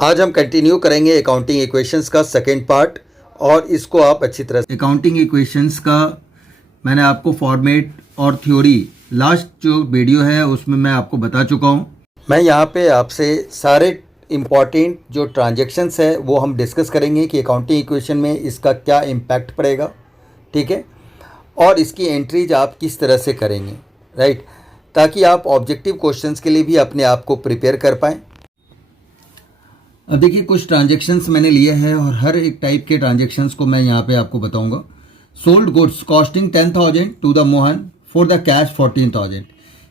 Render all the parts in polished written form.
आज हम कंटिन्यू करेंगे अकाउंटिंग इक्वेशंस का सेकंड पार्ट और इसको आप अच्छी तरह से अकाउंटिंग इक्वेशंस का मैंने आपको फॉर्मेट और थ्योरी लास्ट जो वीडियो है उसमें मैं आपको बता चुका हूँ। मैं यहाँ पे आपसे सारे इम्पॉर्टेंट जो ट्रांजैक्शंस है वो हम डिस्कस करेंगे कि अकाउंटिंग इक्वेशन में इसका क्या इम्पैक्ट पड़ेगा, ठीक है, और इसकी एंट्रीज आप किस तरह से करेंगे, राइट, ताकि आप ऑब्जेक्टिव क्वेश्चंस के लिए भी अपने आप को प्रिपेयर कर पाएँ। अब देखिए कुछ ट्रांजैक्शंस मैंने लिए हैं और हर एक टाइप के ट्रांजैक्शंस को मैं यहाँ पे आपको बताऊंगा। Sold goods costing 10,000 to the Mohan for the cash 14,000,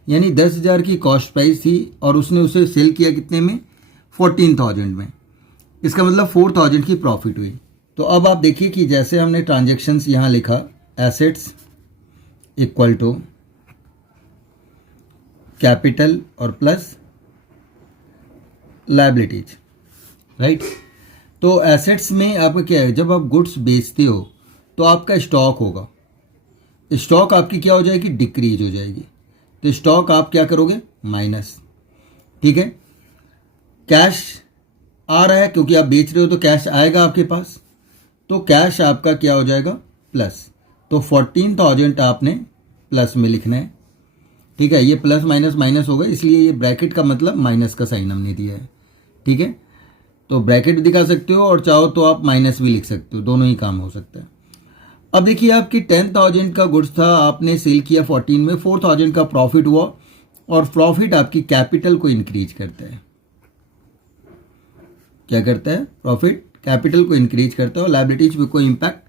यानी 10,000 की कॉस्ट प्राइस थी और उसने उसे सेल किया कितने में, 14,000 में। इसका मतलब 4,000 की प्रॉफिट हुई। तो अब आप देखिए कि जैसे हमने ट्रांजेक्शन्स यहाँ लिखा, एसेट्स इक्वल टू कैपिटल और प्लस लायबिलिटीज, राइट। तो एसेट्स में आपका क्या है, जब आप गुड्स बेचते हो तो आपका स्टॉक होगा, स्टॉक आपकी क्या हो जाएगी, डिक्रीज हो जाएगी। तो स्टॉक आप क्या करोगे, माइनस, ठीक है। कैश आ रहा है क्योंकि आप बेच रहे हो तो कैश आएगा आपके पास, तो कैश आपका क्या हो जाएगा, प्लस। तो 14,000 आपने प्लस में लिखना है, ठीक है। ये प्लस माइनस माइनस होगा, इसलिए ये ब्रैकेट का मतलब माइनस का साइन हमने दिया है, ठीक है। तो ब्रैकेट भी दिखा सकते हो और चाहो तो आप माइनस भी लिख सकते हो, दोनों ही काम हो सकता है। अब देखिए आपकी 10,000 का गुड्स था, आपने सेल किया 14 में, 4,000 का प्रॉफिट हुआ और प्रॉफिट आपकी कैपिटल को इंक्रीज करता है। क्या करता है, प्रॉफिट कैपिटल को इंक्रीज करता है और लायबिलिटीज पे कोई इंपैक्ट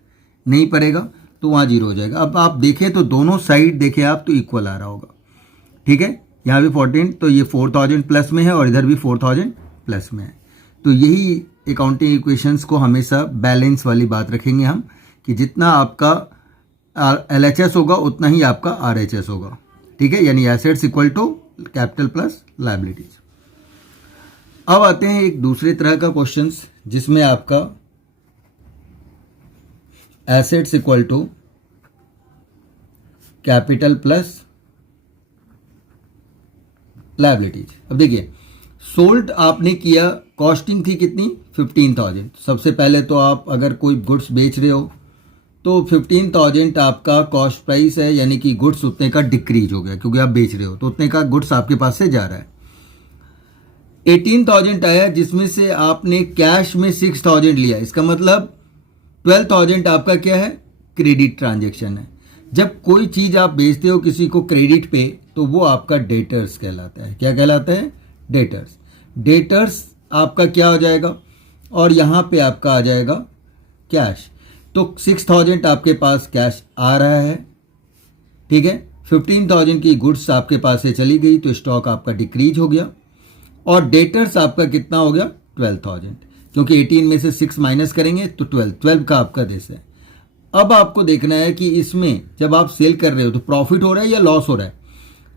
नहीं पड़ेगा, तो वहाँ जीरो हो जाएगा। अब आप देखें तो दोनों साइड देखें आप तो इक्वल आ रहा होगा, ठीक है। यहाँ भी 14 तो ये 4,000 प्लस में है और इधर भी 4,000 प्लस में है। तो यही अकाउंटिंग इक्वेशंस को हमेशा बैलेंस वाली बात रखेंगे हम, कि जितना आपका LHS होगा उतना ही आपका RHS होगा, ठीक है। यानी assets equal to capital plus liabilities. अब आते हैं एक दूसरे तरह का क्वेश्चंस जिसमें आपका assets equal to capital plus liabilities. अब देखिए सोल्ड आपने किया, कॉस्टिंग थी कितनी, 15,000। सबसे पहले तो आप अगर कोई गुड्स बेच रहे हो तो 15,000 आपका कॉस्ट प्राइस है, यानी कि गुड्स उतने का डिक्रीज हो गया क्योंकि आप बेच रहे हो तो उतने का गुड्स आपके पास से जा रहा है। 18,000 आया जिसमें से आपने कैश में 6,000 लिया, इसका मतलब 12,000 आपका क्या है, क्रेडिट ट्रांजेक्शन है। जब कोई चीज़ आप बेचते हो किसी को क्रेडिट पे तो वो आपका डेटर्स कहलाता है। क्या कहलाता है, डेटर्स। डेटर्स आपका क्या हो जाएगा और यहाँ पे आपका आ जाएगा कैश। तो 6,000 आपके पास कैश आ रहा है, ठीक है। 15,000 की गुड्स आपके पास से चली गई तो स्टॉक आपका डिक्रीज हो गया और डेटर्स आपका कितना हो गया, 12,000, क्योंकि 18 में से 6 माइनस करेंगे तो 12 का आपका देश है। अब आपको देखना है कि इसमें जब आप सेल कर रहे हो तो प्रॉफिट हो रहा है या लॉस हो रहा है।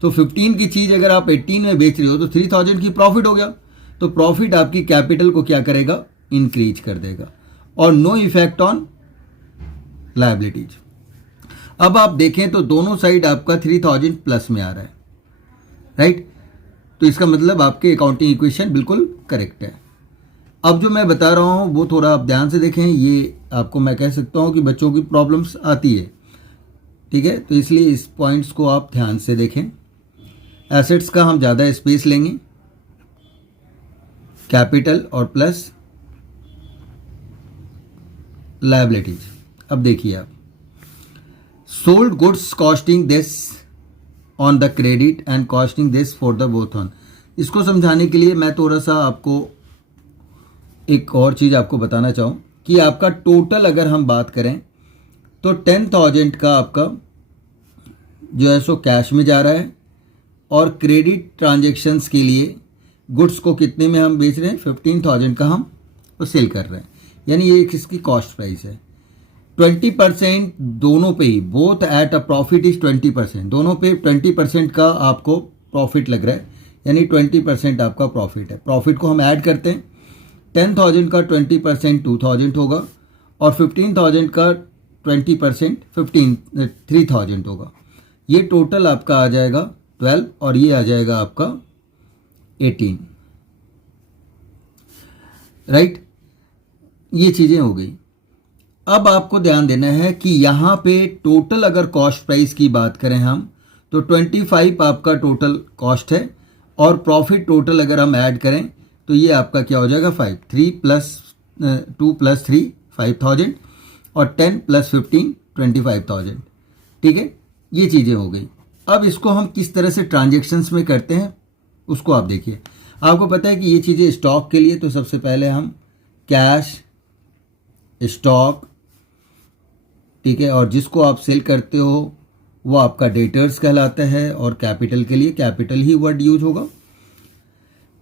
तो 15 की चीज़ अगर आप 18 में बेच रहे हो तो 3,000 की प्रॉफिट हो गया, तो प्रॉफिट आपकी कैपिटल को क्या करेगा, इंक्रीज कर देगा और नो इफेक्ट ऑन लायबिलिटीज। अब आप देखें तो दोनों साइड आपका 3,000 प्लस में आ रहा है, राइट। तो इसका मतलब आपके अकाउंटिंग इक्वेशन बिल्कुल करेक्ट है। अब जो मैं बता रहा हूँ वो थोड़ा आप ध्यान से देखें, ये आपको मैं कह सकता हूँ कि बच्चों की प्रॉब्लम्स आती है, ठीक है। तो इसलिए इस पॉइंट्स को आप ध्यान से देखें। एसेट्स का हम ज़्यादा स्पेस लेंगे, कैपिटल और प्लस लायबिलिटीज। अब देखिए आप, sold goods costing this on the credit and costing this for the both on. इसको समझाने के लिए मैं थोड़ा सा आपको एक और चीज़ आपको बताना चाहूँ कि आपका टोटल अगर हम बात करें तो 10,000 का आपका जो है सो कैश में जा रहा है और क्रेडिट ट्रांजैक्शंस के लिए गुड्स को कितने में हम बेच रहे हैं, 15,000 का हम तो सेल कर रहे हैं, यानी ये किसकी कॉस्ट प्राइस है। 20% दोनों पे ही, both at a profit is 20%, दोनों पे 20% का आपको प्रॉफिट लग रहा है, यानी 20% आपका प्रॉफिट है। प्रॉफिट को हम ऐड करते हैं, 10,000 का 20% 2,000 होगा और 15,000 का 20% 3,000 होगा। ये टोटल आपका आ जाएगा 12 और ये आ जाएगा आपका 18। राइट, ये चीज़ें हो गई। अब आपको ध्यान देना है कि यहाँ पे टोटल अगर कॉस्ट प्राइस की बात करें हम, तो 25 आपका टोटल कॉस्ट है, और प्रॉफिट टोटल अगर हम ऐड करें तो ये आपका क्या हो जाएगा 5, 3 प्लस 2 प्लस 3 5000, और 10 प्लस 15 25,000। ठीक है, ये चीज़ें हो गई। अब इसको हम किस तरह से ट्रांजेक्शन्स में करते हैं उसको आप देखिए। आपको पता है कि ये चीज़ें स्टॉक के लिए, तो सबसे पहले हम कैश, स्टॉक, ठीक है, और जिसको आप सेल करते हो वो आपका डेटर्स कहलाता है, और कैपिटल के लिए कैपिटल ही वर्ड यूज होगा।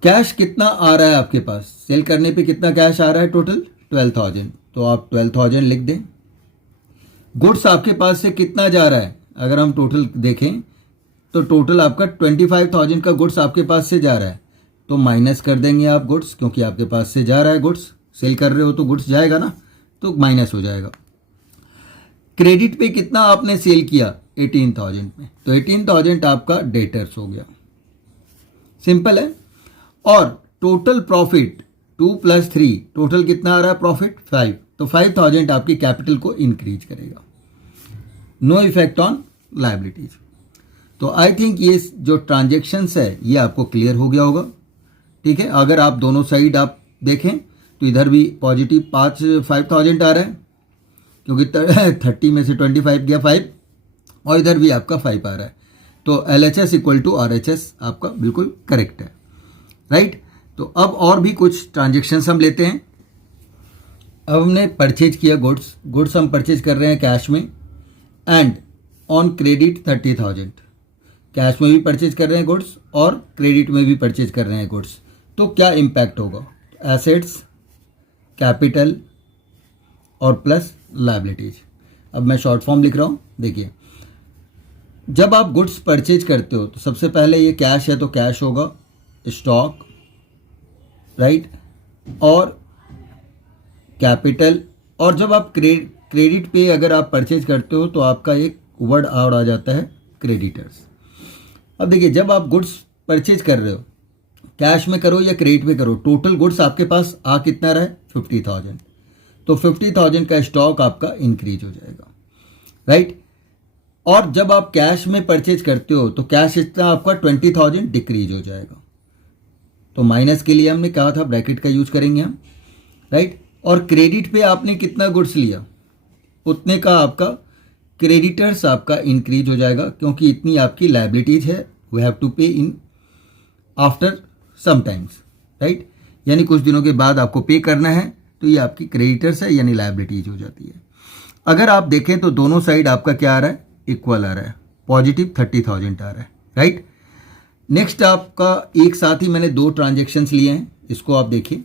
कैश कितना आ रहा है आपके पास, सेल करने पे कितना कैश आ रहा है टोटल 12,000, तो आप 12,000 लिख दें। गुड्स आपके पास से कितना जा रहा है, अगर हम टोटल देखें तो टोटल आपका 25,000 का गुड्स आपके पास से जा रहा है, तो माइनस कर देंगे आप गुड्स, क्योंकि आपके पास से जा रहा है गुड्स, सेल कर रहे हो तो गुड्स जाएगा ना, तो माइनस हो जाएगा। क्रेडिट पे कितना आपने सेल किया 18,000 में, तो 18,000 आपका डेटर्स हो गया, सिंपल है। और टोटल प्रॉफिट 2 प्लस 3 टोटल कितना आ रहा है प्रॉफिट 5, तो 5,000 आपकी कैपिटल को इंक्रीज करेगा। No effect on liabilities. तो आई थिंक ये जो ट्रांजेक्शन्स है ये आपको क्लियर हो गया होगा। ठीक है, अगर आप दोनों साइड आप देखें तो इधर भी पॉजिटिव 5,000 आ रहा है, क्योंकि 30 में से 25 गया 5, और इधर भी आपका 5 आ रहा है, तो LHS इक्वल टू RHS आपका बिल्कुल करेक्ट है, राइट। तो अब और भी कुछ ट्रांजेक्शन्स हम लेते हैं। अब हमने परचेज किया गुड्स हम परचेज कर रहे हैं कैश में, एंड ऑन क्रेडिट 30,000, कैश में भी परचेज कर रहे हैं गुड्स और क्रेडिट में भी परचेज कर रहे हैं गुड्स, तो क्या इम्पैक्ट होगा, एसेट्स, कैपिटल और प्लस लायबिलिटीज। अब मैं शॉर्ट फॉर्म लिख रहा हूँ, देखिए। जब आप गुड्स परचेज करते हो तो सबसे पहले ये कैश है तो कैश होगा, स्टॉक, राइट, और कैपिटल, और जब आप क्रेडिट पे अगर आप परचेज करते हो तो आपका एक वर्ड और आ जाता है क्रेडिटर्स। अब देखिए, जब आप गुड्स परचेज कर रहे हो, कैश में करो या क्रेडिट में करो, टोटल गुड्स आपके पास आ कितना रहा है 50,000, तो 50,000 का स्टॉक आपका इंक्रीज हो जाएगा, राइट। और जब आप कैश में परचेज करते हो तो कैश इतना आपका 20,000 डिक्रीज हो जाएगा, तो माइनस के लिए हमने कहा था ब्रैकेट का यूज करेंगे हम, राइट। और क्रेडिट पे आपने कितना गुड्स लिया उतने का आपका क्रेडिटर्स आपका इंक्रीज हो जाएगा, क्योंकि इतनी आपकी लायबिलिटीज है, we have to pay in after some times, right, यानी कुछ दिनों के बाद आपको पे करना है, तो ये आपकी क्रेडिटर्स है यानी लायबिलिटीज हो जाती है। अगर आप देखें तो दोनों साइड आपका क्या आ रहा है, इक्वल आ रहा है, पॉजिटिव 30,000 आ रहा है, राइट। नेक्स्ट आपका एक साथ ही मैंने दो ट्रांजेक्शन्स लिए हैं, इसको आप देखिए,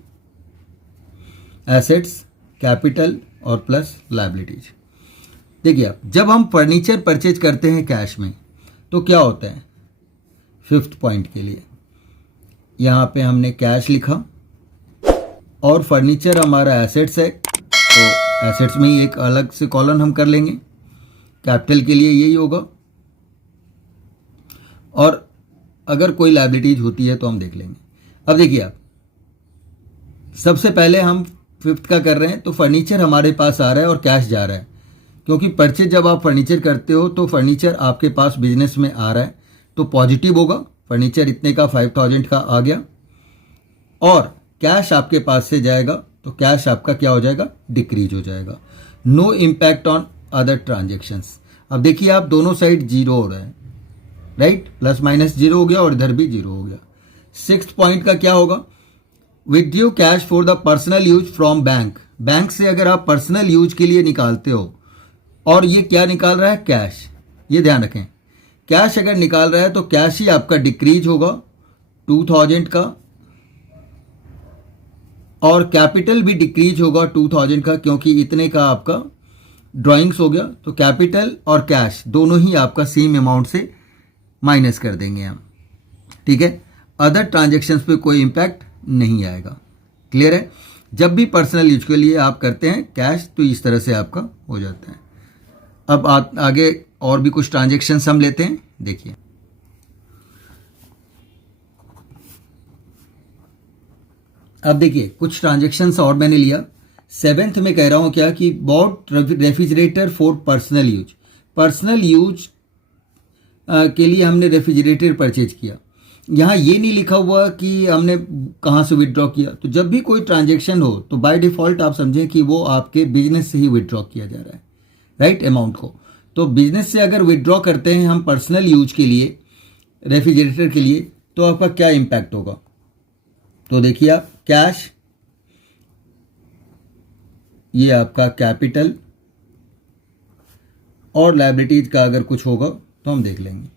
एसेट्स, कैपिटल और प्लस लायबिलिटीज। देखिए आप, जब हम फर्नीचर परचेज करते हैं कैश में तो क्या होता है, 5th पॉइंट के लिए यहाँ पे हमने कैश लिखा, और फर्नीचर हमारा एसेट्स है, तो एसेट्स में ही एक अलग से कॉलम हम कर लेंगे, कैपिटल के लिए यही होगा, और अगर कोई लायबिलिटीज होती है तो हम देख लेंगे। अब देखिए आप, सबसे पहले हम 5th का कर रहे हैं, तो फर्नीचर हमारे पास आ रहा है और कैश जा रहा है, क्योंकि परचेज जब आप फर्नीचर करते हो तो फर्नीचर आपके पास बिजनेस में आ रहा है, तो पॉजिटिव होगा, फर्नीचर इतने का 5,000 का आ गया, और कैश आपके पास से जाएगा तो कैश आपका क्या हो जाएगा, डिक्रीज हो जाएगा। No impact on other transactions. अब देखिए आप, दोनों साइड जीरो हो रहा है, राइट, प्लस माइनस जीरो हो गया और इधर भी जीरो हो गया। 6th पॉइंट का क्या होगा, withdraw cash for the personal use from bank. Bank से अगर आप पर्सनल यूज के लिए निकालते हो, और ये क्या निकाल रहा है, कैश, ये ध्यान रखें, कैश अगर निकाल रहा है तो कैश ही आपका डिक्रीज होगा 2,000 का, और कैपिटल भी डिक्रीज होगा 2,000 का, क्योंकि इतने का आपका ड्राइंग्स हो गया, तो कैपिटल और कैश दोनों ही आपका सेम अमाउंट से माइनस कर देंगे हम, ठीक है। अदर ट्रांजेक्शन्स पे कोई इम्पैक्ट नहीं आएगा, क्लियर है। जब भी पर्सनल यूज के लिए आप करते हैं कैश, तो इस तरह से आपका हो जाता है। अब आगे और भी कुछ ट्रांजेक्शन्स हम लेते हैं, देखिए। अब देखिए कुछ ट्रांजेक्शन्स और मैंने लिया। 7th में कह रहा हूँ क्या कि bought refrigerator for personal use. Personal use के लिए हमने रेफ्रिजरेटर परचेज किया। यहाँ ये नहीं लिखा हुआ कि हमने कहाँ से विड्रॉ किया। तो जब भी कोई ट्रांजेक्शन हो तो बाय डिफ़ॉल्ट आप समझें कि वो आपके बिजनेस से ही विड्रॉ किया जा रहा है, राइट, अमाउंट को। तो बिजनेस से अगर विड्रॉ करते हैं हम पर्सनल यूज के लिए, रेफ्रिजरेटर के लिए, तो आपका क्या इम्पैक्ट होगा। तो देखिए आप कैश, ये आपका कैपिटल और लायबिलिटीज का अगर कुछ होगा तो हम देख लेंगे,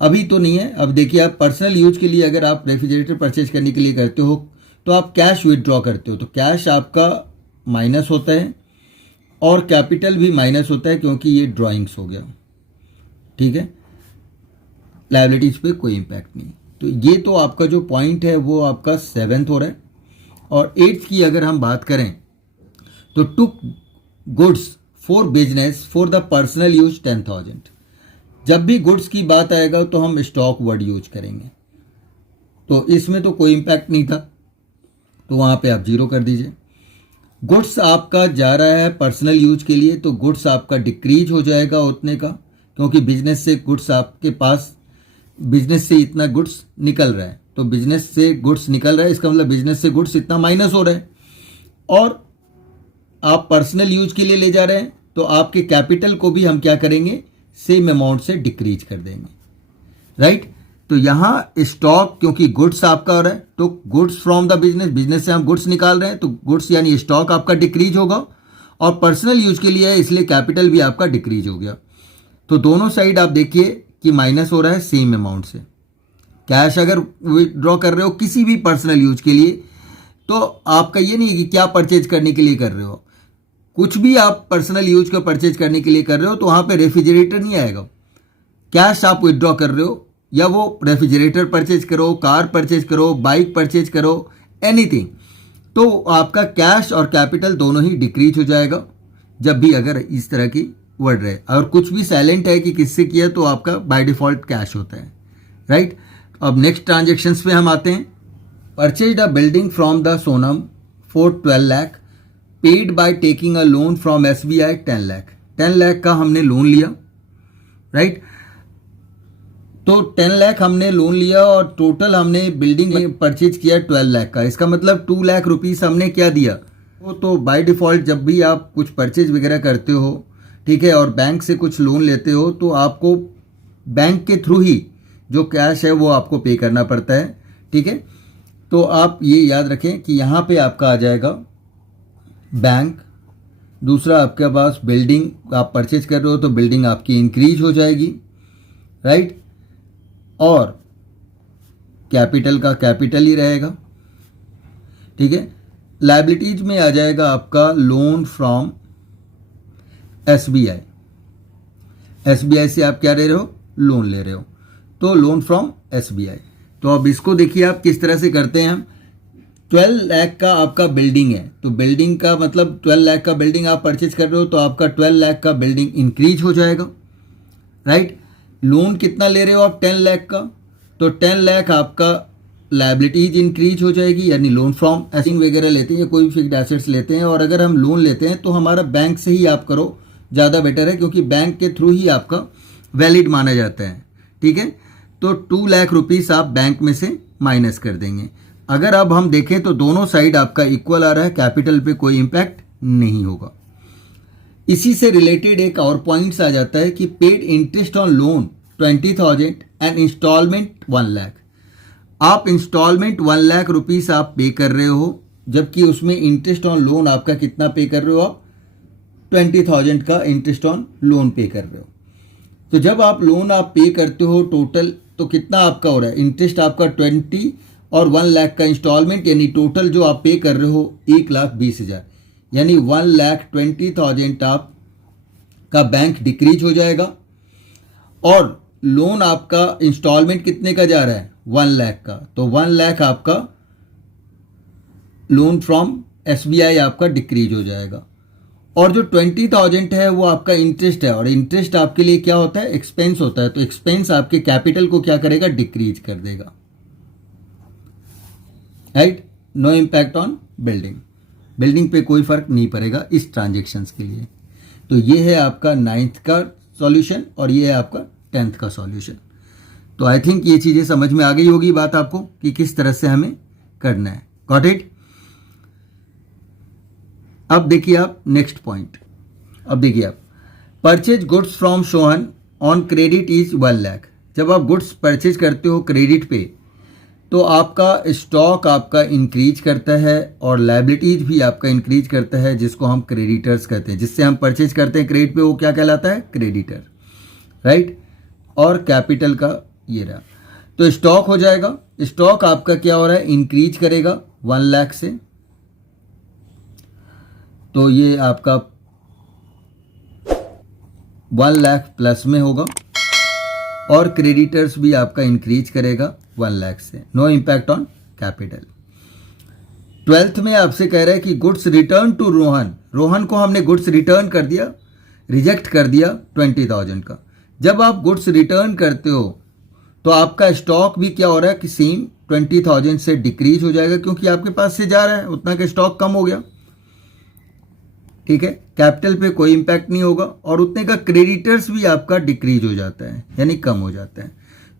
अभी तो नहीं है। अब देखिए आप पर्सनल यूज के लिए अगर आप रेफ्रिजरेटर परचेज करने के लिए करते हो तो आप कैश विड्रॉ करते हो, तो कैश आपका माइनस होता है और कैपिटल भी माइनस होता है क्योंकि ये ड्राइंग्स हो गया, ठीक है। लायबिलिटीज पे कोई इम्पैक्ट नहीं। तो ये तो आपका जो पॉइंट है वो आपका 7th हो रहा है। और 8th की अगर हम बात करें तो took goods for business for the personal use 10,000। जब भी गुड्स की बात आएगा तो हम स्टॉक वर्ड यूज करेंगे, तो इसमें तो कोई इम्पैक्ट नहीं था, तो वहाँ पे आप 0 कर दीजिए। गुड्स आपका जा रहा है पर्सनल यूज के लिए, तो गुड्स आपका डिक्रीज हो जाएगा उतने का, क्योंकि बिजनेस से गुड्स आपके पास, बिजनेस से इतना गुड्स निकल रहा है, तो बिजनेस से गुड्स निकल रहा है, इसका मतलब बिजनेस से गुड्स इतना माइनस हो रहा है। और आप पर्सनल यूज के लिए ले जा रहे हैं तो आपके कैपिटल को भी हम क्या करेंगे, सेम अमाउंट से डिक्रीज कर देंगे, राइट। तो यहाँ स्टॉक, क्योंकि गुड्स आपका हो रहा है तो goods from the business, business से हम गुड्स निकाल रहे हैं तो गुड्स यानी स्टॉक आपका डिक्रीज होगा, और पर्सनल यूज के लिए है इसलिए कैपिटल भी आपका डिक्रीज हो गया। तो दोनों साइड आप देखिए कि माइनस हो रहा है सेम अमाउंट से। कैश अगर विड्रॉ कर रहे हो किसी भी पर्सनल यूज के लिए, तो आपका ये नहीं है कि क्या परचेज करने के लिए कर रहे हो, कुछ भी आप पर्सनल यूज को परचेज करने के लिए कर रहे हो तो वहाँ पे रेफ्रिजरेटर नहीं आएगा। कैश आप विड्रॉ कर रहे हो, या वो रेफ्रिजरेटर परचेज करो, कार परचेज करो, बाइक परचेज करो, एनीथिंग, तो आपका कैश और कैपिटल दोनों ही डिक्रीज हो जाएगा जब भी अगर इस तरह की वर्ड रहे। और कुछ भी साइलेंट है कि किससे किया तो आपका बाय डिफ़ॉल्ट कैश होता है, राइट। अब नेक्स्ट ट्रांजेक्शन्स पे हम आते हैं। Purchase a building from the Sonam for 12 lakh, paid by taking a loan from SBI 10 lakh. 10 lakh का हमने लोन लिया, राइट। तो 10 लाख हमने लोन लिया और टोटल हमने बिल्डिंग परचेज किया 12 लाख का। इसका मतलब 2 लाख रुपीस हमने क्या दिया। वो तो बाय डिफ़ॉल्ट जब भी आप कुछ परचेज वगैरह करते हो, ठीक है, और बैंक से कुछ लोन लेते हो तो आपको बैंक के थ्रू ही जो कैश है वो आपको पे करना पड़ता है, ठीक है। तो आप ये याद रखें कि यहाँ पे आपका आ जाएगा बैंक, दूसरा आपके पास बिल्डिंग आप परचेज कर रहे हो तो बिल्डिंग आपकी इंक्रीज हो जाएगी, राइट, और कैपिटल का कैपिटल ही रहेगा, ठीक है। लायबिलिटीज में आ जाएगा आपका लोन फ्रॉम SBI। SBI से आप क्या ले रहे हो, लोन ले रहे हो, तो लोन फ्रॉम SBI। तो अब इसको देखिए आप किस तरह से करते हैं हम। 12 लाख का आपका बिल्डिंग है, तो बिल्डिंग का मतलब 12 लाख का बिल्डिंग आप परचेज कर रहे हो तो आपका 12 लाख का बिल्डिंग इंक्रीज हो जाएगा, राइट। लोन कितना ले रहे हो आप, 10 लाख का, तो 10 लाख आपका लायबिलिटीज इंक्रीज हो जाएगी, यानी लोन फ्रॉम एसिंग वगैरह लेते हैं या कोई भी फिक्स्ड एसेट्स लेते हैं, और अगर हम लोन लेते हैं तो हमारा बैंक से ही आप करो, ज़्यादा बेटर है, क्योंकि बैंक के थ्रू ही आपका वैलिड माना जाता है, ठीक है। तो 2 लाख रुपीस आप बैंक में से माइनस कर देंगे। अगर अब हम देखें तो दोनों साइड आपका इक्वल आ रहा है, कैपिटल पे कोई इम्पैक्ट नहीं होगा। इसी से रिलेटेड एक और पॉइंट्स आ जाता है कि paid interest on loan 20,000 and instalment 1 lakh. आप इंस्टॉलमेंट 1 लाख रुपीस आप पे कर रहे हो, जबकि उसमें इंटरेस्ट ऑन लोन आपका कितना पे कर रहे हो आप, 20,000 का इंटरेस्ट ऑन लोन पे कर रहे हो। तो जब आप लोन आप पे करते हो टोटल, तो कितना आपका हो रहा है, इंटरेस्ट आपका 20 और 1 लाख का इंस्टॉलमेंट, यानी टोटल जो आप पे कर रहे हो 1,20,000, यानी 1,20,000 आप का बैंक डिक्रीज हो जाएगा। और लोन आपका इंस्टॉलमेंट कितने का जा रहा है, 1 लाख का, तो 1 लाख आपका लोन फ्रॉम SBI आपका डिक्रीज हो जाएगा। और जो 20,000 है वो आपका इंटरेस्ट है, और इंटरेस्ट आपके लिए क्या होता है, एक्सपेंस होता है, तो एक्सपेंस आपके कैपिटल को क्या करेगा, डिक्रीज कर देगा, right. No impact on building, building पे कोई फ़र्क नहीं पड़ेगा इस ट्रांजेक्शन्स के लिए। तो ये है आपका 9th का सॉल्यूशन और ये है आपका 10th का सॉल्यूशन। तो आई थिंक ये चीज़ें समझ में आ गई होगी बात आपको कि किस तरह से हमें करना है। Got it? अब देखिए आप नेक्स्ट पॉइंट। अब देखिए आप, purchase goods from Sohan on credit is 1 lakh. जब आप गुड्स परचेज करते हो क्रेडिट पे तो आपका स्टॉक आपका इंक्रीज करता है और लायबिलिटीज भी आपका इंक्रीज करता है, जिसको हम क्रेडिटर्स कहते हैं। जिससे हम परचेज करते हैं क्रेडिट पे वो क्या कहलाता है? Creditor, right. और कैपिटल का ये रहा, तो स्टॉक हो जाएगा। स्टॉक आपका क्या हो रहा है? इंक्रीज करेगा 1 लाख से, तो ये आपका 1 लाख प्लस में होगा। और क्रेडिटर्स भी आपका इंक्रीज करेगा 1 लाख से। No impact on capital. 12th में आपसे कह रहा है कि goods return to Rohan. Rohan को हमने गुड्स रिटर्न कर दिया, रिजेक्ट कर दिया 20,000 का। जब आप गुड्स रिटर्न करते हो तो आपका स्टॉक भी क्या हो रहा है कि सेम 20,000 से डिक्रीज हो जाएगा, क्योंकि आपके पास से जा रहा है, उतना का स्टॉक कम हो गया। ठीक है, कैपिटल पे कोई इम्पैक्ट नहीं होगा और उतने का क्रेडिटर्स भी आपका डिक्रीज हो जाता है, यानी कम हो जाता है।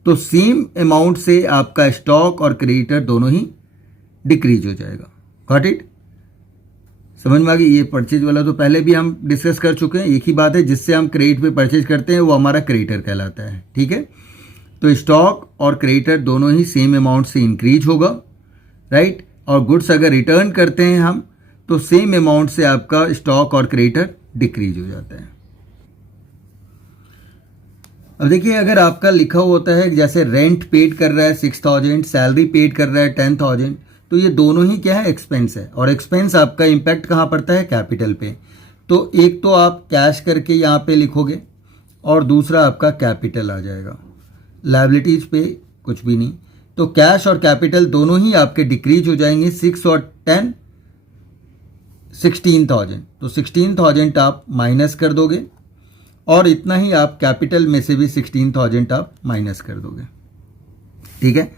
तो सेम अमाउंट से आपका स्टॉक और क्रेडिटर दोनों ही डिक्रीज हो जाएगा। Got it? समझ में आ गई? ये परचेज वाला तो पहले भी हम डिस्कस कर चुके हैं। एक ही बात है, जिससे हम क्रेडिट पे परचेज करते हैं वो हमारा क्रेडिटर कहलाता है। ठीक है, तो स्टॉक और क्रेडिटर दोनों ही सेम अमाउंट से इंक्रीज होगा, राइट। और गुड्स अगर रिटर्न करते हैं हम तो सेम अमाउंट से आपका स्टॉक और क्रेडिटर डिक्रीज हो जाता है। अब देखिए, अगर आपका लिखा हुआ होता है जैसे रेंट पेड कर रहा है 6,000, सैलरी पेड कर रहा है 10,000, तो ये दोनों ही क्या है? एक्सपेंस है। और एक्सपेंस आपका इम्पैक्ट कहाँ पड़ता है? कैपिटल पे। तो एक तो आप कैश करके यहाँ पे लिखोगे और दूसरा आपका कैपिटल आ जाएगा। लायबिलिटीज पे कुछ भी नहीं, तो कैश और कैपिटल दोनों ही आपके डिक्रीज हो जाएंगे। 6 और 10 16,000, तो 16,000 आप माइनस कर दोगे और इतना ही आप कैपिटल में से भी 16,000 आप माइनस कर दोगे। ठीक है,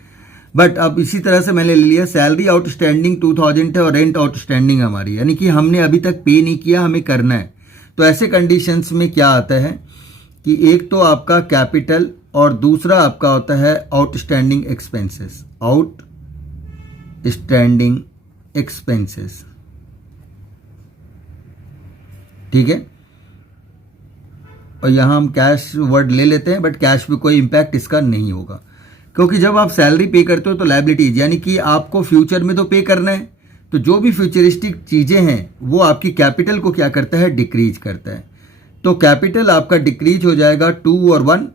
बट अब इसी तरह से मैंने ले लिया सैलरी आउटस्टैंडिंग 2,000 है और रेंट आउटस्टैंडिंग हमारी, यानी कि हमने अभी तक पे नहीं किया, हमें करना है। तो ऐसे कंडीशंस में क्या आता है कि एक तो आपका कैपिटल और दूसरा आपका होता है आउटस्टैंडिंग एक्सपेंसेस। आउटस्टैंडिंग एक्सपेंसेस, ठीक है। और यहाँ हम कैश वर्ड ले लेते हैं, बट कैश पे कोई इम्पैक्ट इसका नहीं होगा, क्योंकि जब आप सैलरी पे करते हो तो लायबिलिटीज, यानी कि आपको फ्यूचर में तो पे करना है, तो जो भी फ्यूचरिस्टिक चीज़ें हैं वो आपकी कैपिटल को क्या करता है? डिक्रीज करता है। तो कैपिटल आपका डिक्रीज हो जाएगा 2 और 1,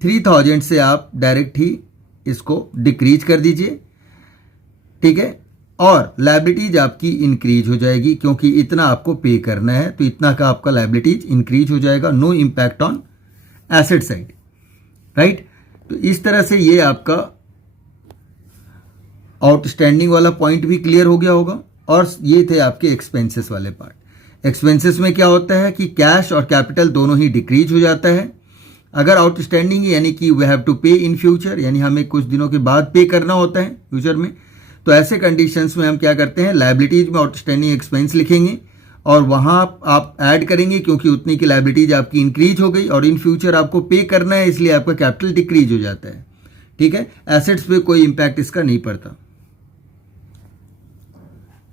3,000 से आप डायरेक्ट ही इसको डिक्रीज कर दीजिए। ठीक है, और लायबिलिटीज आपकी इंक्रीज हो जाएगी, क्योंकि इतना आपको पे करना है, तो इतना का आपका लायबिलिटीज इंक्रीज हो जाएगा। No impact on asset side, right. तो इस तरह से ये आपका आउटस्टैंडिंग वाला पॉइंट भी क्लियर हो गया होगा। और ये थे आपके एक्सपेंसेस वाले पार्ट। एक्सपेंसेस में क्या होता है कि कैश और कैपिटल दोनों ही डिक्रीज हो जाता है। अगर आउटस्टैंडिंग यानी कि we have to pay in future, यानी हमें कुछ दिनों के बाद पे करना होता है फ्यूचर में, तो ऐसे कंडीशंस में हम क्या करते हैं? लायबिलिटीज में आउटस्टैंडिंग एक्सपेंस लिखेंगे और वहाँ आप ऐड करेंगे, क्योंकि उतनी की लायबिलिटीज आपकी इंक्रीज हो गई और इन फ्यूचर आपको पे करना है, इसलिए आपका कैपिटल डिक्रीज हो जाता है। ठीक है, एसेट्स पे कोई इम्पैक्ट इसका नहीं पड़ता।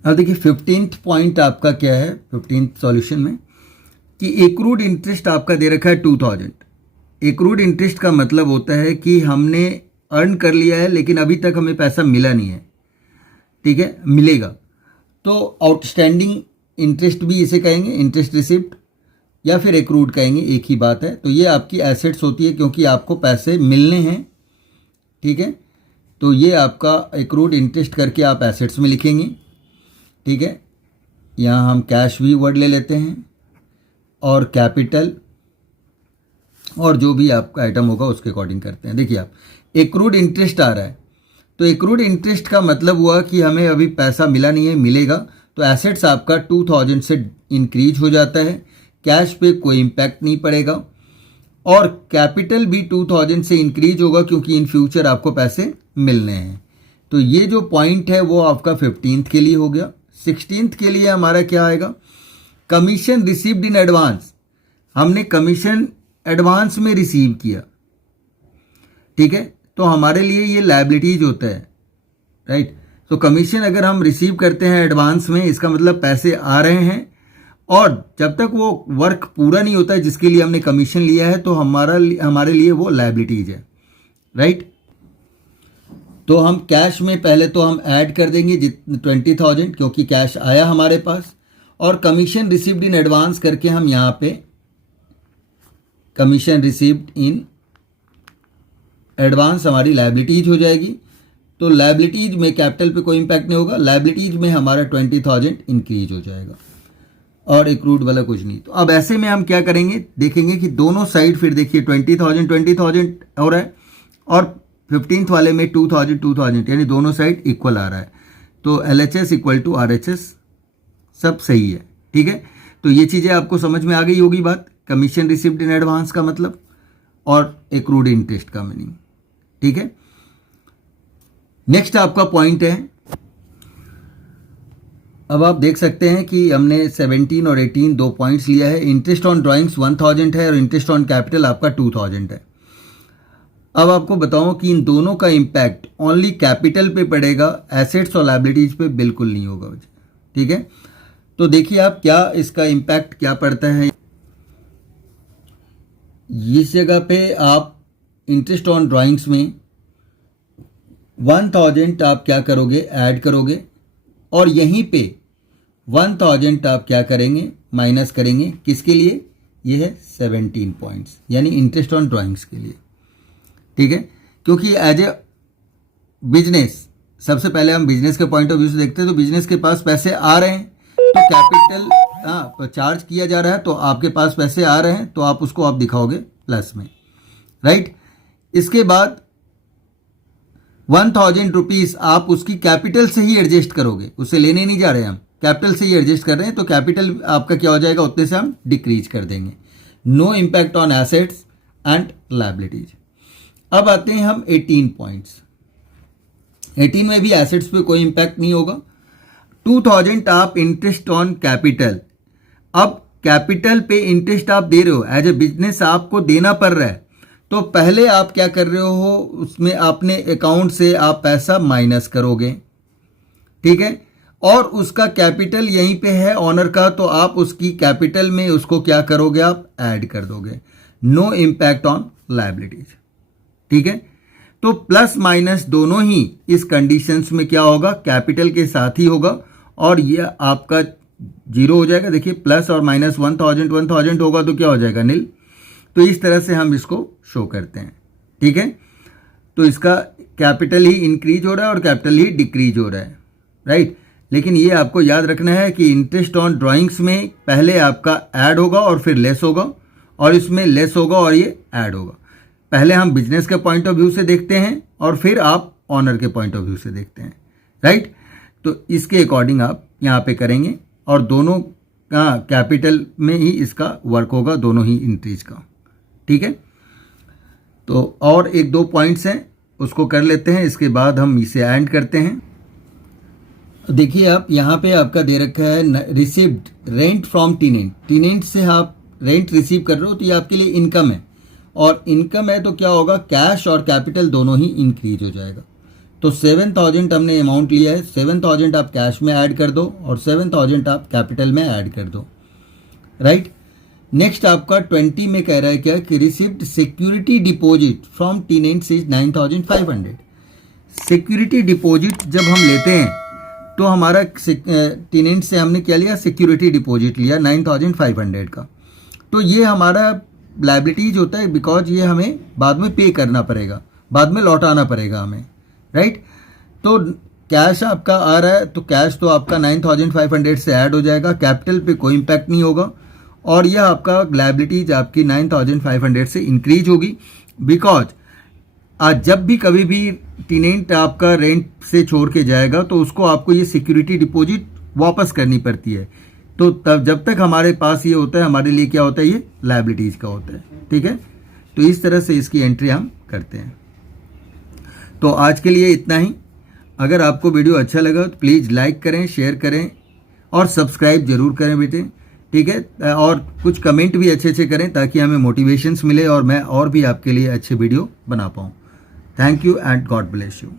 अब देखिए 15th पॉइंट आपका क्या है 15th सॉल्यूशन में, कि एक्रूड इंटरेस्ट आपका दे रखा है 2,000। एक्रूड इंटरेस्ट का मतलब होता है कि हमने अर्न कर लिया है लेकिन अभी तक हमें पैसा मिला नहीं है। ठीक है, मिलेगा। तो आउटस्टैंडिंग इंटरेस्ट भी इसे कहेंगे, इंटरेस्ट रिसिप्ट, या फिर एक्रूड कहेंगे, एक ही बात है। तो ये आपकी एसेट्स होती है, क्योंकि आपको पैसे मिलने हैं। ठीक है, तो ये आपका एक्रूड इंटरेस्ट करके आप एसेट्स में लिखेंगे। ठीक है, यहाँ हम कैश भी वर्ड ले लेते हैं और कैपिटल और जो भी आपका आइटम होगा उसके अकॉर्डिंग करते हैं। देखिए आप, एक्रूड इंटरेस्ट आ रहा है, तो एक्रूड इंटरेस्ट का मतलब हुआ कि हमें अभी पैसा मिला नहीं है, मिलेगा। तो एसेट्स आपका 2,000 से इंक्रीज हो जाता है, कैश पे कोई इम्पैक्ट नहीं पड़ेगा। और कैपिटल भी 2,000 से इंक्रीज होगा, क्योंकि इन फ्यूचर आपको पैसे मिलने हैं। तो ये जो पॉइंट है वो आपका 15th के लिए हो गया। 16th के लिए हमारा क्या आएगा, कमीशन रिसीव्ड इन एडवांस, हमने कमीशन एडवांस में रिसीव किया, ठीक है, तो हमारे लिए ये लायबिलिटीज होता है, राइट। तो कमीशन अगर हम रिसीव करते हैं एडवांस में, इसका मतलब पैसे आ रहे हैं, और जब तक वो वर्क पूरा नहीं होता है जिसके लिए हमने कमीशन लिया है, तो हमारे लिए वो लायबिलिटीज है, राइट। तो हम कैश में पहले तो हम ऐड कर देंगे 20,000, क्योंकि कैश आया हमारे पास, और कमीशन रिसीव्ड इन एडवांस करके हम यहाँ पे कमीशन रिसीव्ड इन एडवांस हमारी लायबिलिटीज हो जाएगी। तो लायबिलिटीज में कैपिटल पे कोई इंपैक्ट नहीं होगा, लायबिलिटीज में हमारा 20,000 इंक्रीज हो जाएगा, और एक्रूड वाला कुछ नहीं। तो अब ऐसे में हम क्या करेंगे, देखेंगे कि दोनों साइड फिर देखिए 20,000 हो रहा है, और 15th वाले में 2,000 यानी दोनों साइड इक्वल आ रहा है। तो LHS इक्वल टू RHS सब सही है, ठीक है। तो ये चीज़ें आपको समझ में आ गई होगी बात, कमीशन रिसीव्ड इन एडवांस का मतलब और एक्रूड इंटरेस्ट का मीनिंग, ठीक है। नेक्स्ट आपका पॉइंट है, अब आप देख सकते हैं कि हमने 17 और 18 दो पॉइंट्स लिया है। इंटरेस्ट ऑन ड्राइंग्स 1,000 है और इंटरेस्ट ऑन कैपिटल आपका 2,000 है। अब आपको बताऊं कि इन दोनों का इम्पैक्ट ओनली कैपिटल पे पड़ेगा, एसेट्स और लायबिलिटीज पे बिल्कुल नहीं होगा, ठीक है। तो देखिए आप क्या इसका इम्पैक्ट क्या पड़ता है। इस जगह पे आप इंटरेस्ट ऑन ड्राइंग्स में 1,000 आप क्या करोगे, ऐड करोगे, और यहीं पे 1,000 आप क्या करेंगे, माइनस करेंगे, किसके लिए, ये है 17 पॉइंट्स, यानी इंटरेस्ट ऑन ड्राइंग्स के लिए, ठीक है। क्योंकि एज ए बिजनेस, सबसे पहले हम बिजनेस के पॉइंट ऑफ व्यू से देखते हैं, तो बिजनेस के पास पैसे आ रहे हैं, तो कैपिटल चार्ज किया जा रहा है, तो आपके पास पैसे आ रहे हैं, तो आप उसको आप दिखाओगे प्लस में, राइट। इसके बाद 1,000 रुपीज़ आप उसकी कैपिटल से ही एडजस्ट करोगे, उससे लेने नहीं जा रहे हैं हम, कैपिटल से ही एडजस्ट कर रहे हैं, तो कैपिटल आपका क्या हो जाएगा, उतने से हम डिक्रीज कर देंगे। No impact on assets and liabilities. अब आते हैं हम 18 पॉइंट्स। 18 में भी एसेट्स पे कोई इम्पैक्ट नहीं होगा। 2,000 आप इंटरेस्ट ऑन कैपिटल, अब कैपिटल पे इंटरेस्ट आप दे रहे हो, एज ए बिजनेस आपको देना पड़ रहा है, तो पहले आप क्या कर रहे हो, उसमें अपने अकाउंट से आप पैसा माइनस करोगे, ठीक है, और उसका कैपिटल यहीं पे है ऑनर का, तो आप उसकी कैपिटल में उसको क्या करोगे, आप ऐड कर दोगे। नो इम्पैक्ट ऑन लायबिलिटीज, ठीक है। तो प्लस माइनस दोनों ही इस कंडीशंस में क्या होगा, कैपिटल के साथ ही होगा, और ये आपका जीरो हो जाएगा। देखिए प्लस और माइनस 1,000 होगा तो क्या हो जाएगा, नील। तो इस तरह से हम इसको शो करते हैं, ठीक है। तो इसका कैपिटल ही इंक्रीज हो रहा है और कैपिटल ही डिक्रीज हो रहा है, राइट। लेकिन ये आपको याद रखना है कि इंटरेस्ट ऑन ड्राइंग्स में पहले आपका ऐड होगा और फिर लेस होगा, और इसमें लेस होगा और ये ऐड होगा। पहले हम बिजनेस के पॉइंट ऑफ व्यू से देखते हैं और फिर आप ऑनर के पॉइंट ऑफ व्यू से देखते हैं, राइट। तो इसके अकॉर्डिंग आप यहाँ पे करेंगे, और दोनों का कैपिटल में ही इसका वर्क होगा, दोनों ही इंक्रीज का, ठीक है। तो और एक दो पॉइंट्स हैं, उसको कर लेते हैं, इसके बाद हम इसे एंड करते हैं। देखिए आप यहाँ पे आपका दे रखा है रिसीव्ड रेंट फ्रॉम टीनेंट, टीनेंट से आप रेंट रिसीव कर रहे हो, तो ये आपके लिए इनकम है, और इनकम है तो क्या होगा, कैश और कैपिटल दोनों ही इंक्रीज हो जाएगा। तो 7,000 हमने अमाउंट लिया है, 7,000 आप कैश में ऐड कर दो और 7,000 आप कैपिटल में ऐड कर दो, राइट। नेक्स्ट आपका 20 में कह रहा है क्या कि received security deposit from tenants is 9,500। Security deposit जब हम लेते हैं तो हमारा टीनेंट से हमने क्या लिया, सिक्योरिटी डिपॉजिट लिया 9,500 का, तो ये हमारा लायबिलिटीज होता है, बिकॉज ये हमें बाद में पे करना पड़ेगा, बाद में लौटाना पड़ेगा हमें, राइट। तो कैश आपका आ रहा है, तो कैश तो आपका 9,500 से ऐड हो जाएगा, कैपिटल पे कोई इम्पैक्ट नहीं होगा, और यह आपका लायबिलिटीज आपकी 9,500 से इंक्रीज होगी, बिकॉज आज जब भी कभी भी टीनेंट आपका रेंट से छोड़ के जाएगा तो उसको आपको ये सिक्योरिटी डिपॉजिट वापस करनी पड़ती है। तो तब जब तक हमारे पास ये होता है, हमारे लिए क्या होता है, ये लायबिलिटीज का होता है, ठीक है। तो इस तरह से इसकी एंट्री हम करते हैं। तो आज के लिए इतना ही। अगर आपको वीडियो अच्छा लगा तो प्लीज़ लाइक करें, शेयर करें और सब्सक्राइब जरूर करें बेटे, ठीक है। और कुछ कमेंट भी अच्छे अच्छे करें ताकि हमें मोटिवेशंस मिले और मैं और भी आपके लिए अच्छे वीडियो बना पाऊँ। Thank you and God bless you.